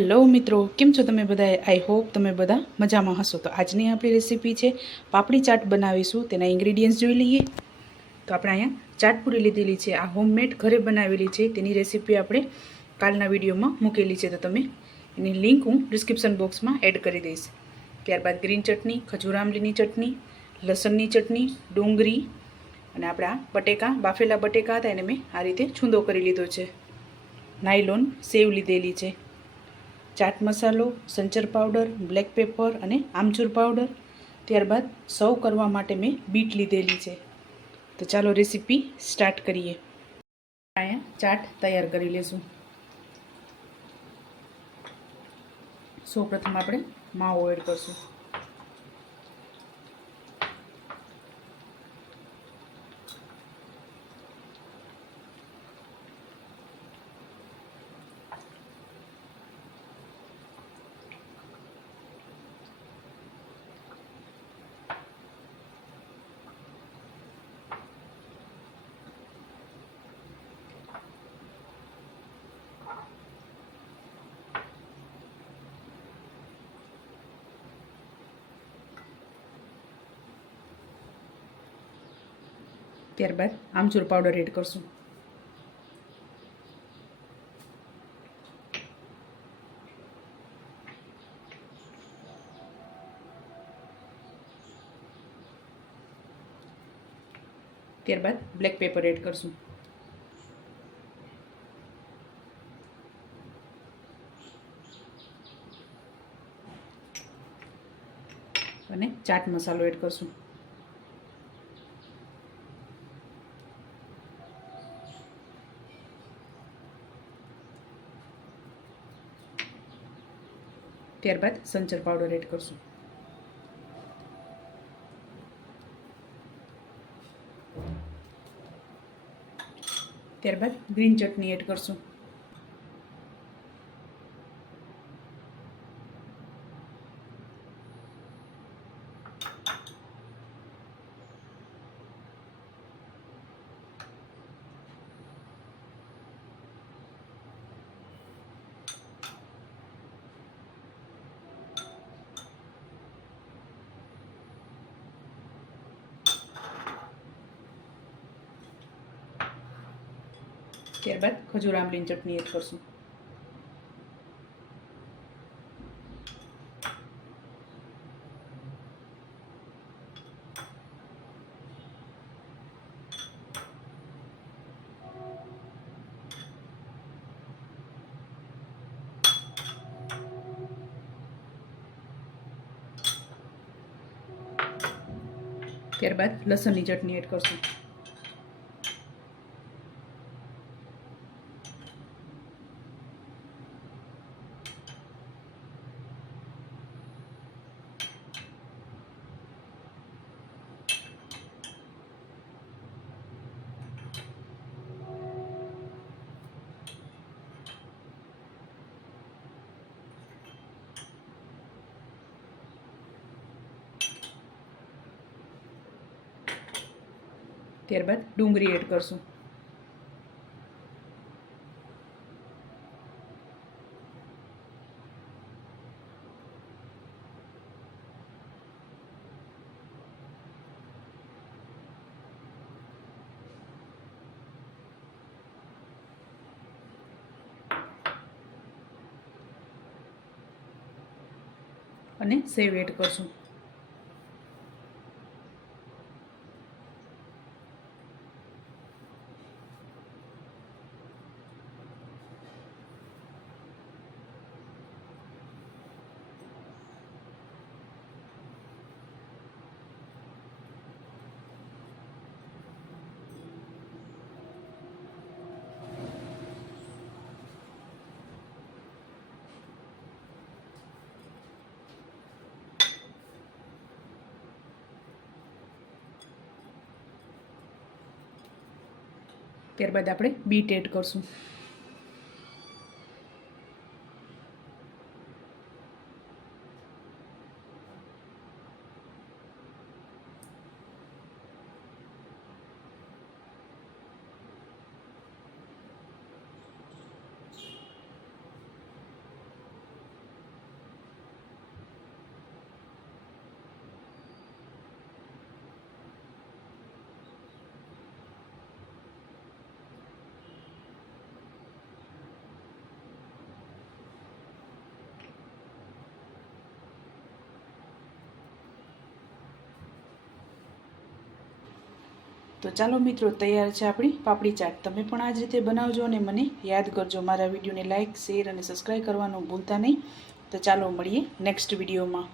Hello મિત્રો, કેમ છો તમે બધા? આઈ હોપ તમે બધા મજામાં હશો. તો આજની આપણી રેસીપી છે પાપડી ચાટ બનાવીશું. તેના ઇન્ગ્રીડિયન્ટ્સ જોઈ લઈએ. તો આપણે અહીંયા ચાટપુરી લીધેલી છે. આ હોમમેડ ઘરે બનાવેલી છે. તેની રેસીપી આપણે કાલના વિડીયોમાં મૂકેલી છે, તો તમે એની લિંક હું ડિસ્ક્રિપ્શન બોક્સમાં એડ કરી દઈશ. ત્યારબાદ ગ્રીન ચટણી, ખજૂર આમલીની ચટણી, લસણની ચટણી, ડુંગળી અને આપણા બટેકા, બાફેલા બટેકા હતા એને મેં આ રીતે છૂંદો કરી લીધો છે. નાયલોન સેવ લીધેલી છે. ચાટ મસાલો, સંચર પાવડર, બ્લેક પેપર અને આમચૂર પાવડર. ત્યારબાદ સર્વ કરવા માટે મેં બીટ લીધેલી છે. તો ચાલો રેસીપી સ્ટાર્ટ કરીએ. અહીંયા ચાટ તૈયાર કરી લેશું. સૌપ્રથમ આપણે માવો એડ કરશું. ત્યારબાદ આમચૂર પાવડર એડ કરશું. ત્યારબાદ બ્લેક પેપર એડ કરશું. અને ચાટ મસાલો એડ કરશું. ત્યારબાદ સંચર પાવડર એડ કરશું. ત્યારબાદ ગ્રીન ચટણી એડ કરશું. ત્યારબાદ ખજૂર આમલીની ચટણી એડ કરશું. ત્યારબાદ લસણની ચટણી એડ કરશું. ત્યારબાદ ડુંગળી એડ કરશું. અને સેવ એડ કરશું. ત્યારબાદ આપણે બીટ એડ કરશું. તો ચાલો મિત્રો, તૈયાર છે આપણી પાપડી ચાટ. તમે પણ આ જ રીતે બનાવજો અને મને યાદ કરજો. મારા વિડીયોને લાઇક, શેર અને સબસ્ક્રાઈબ કરવાનું ભૂલતા નહીં. તો ચાલો મળીએ નેક્સ્ટ વિડીયોમાં.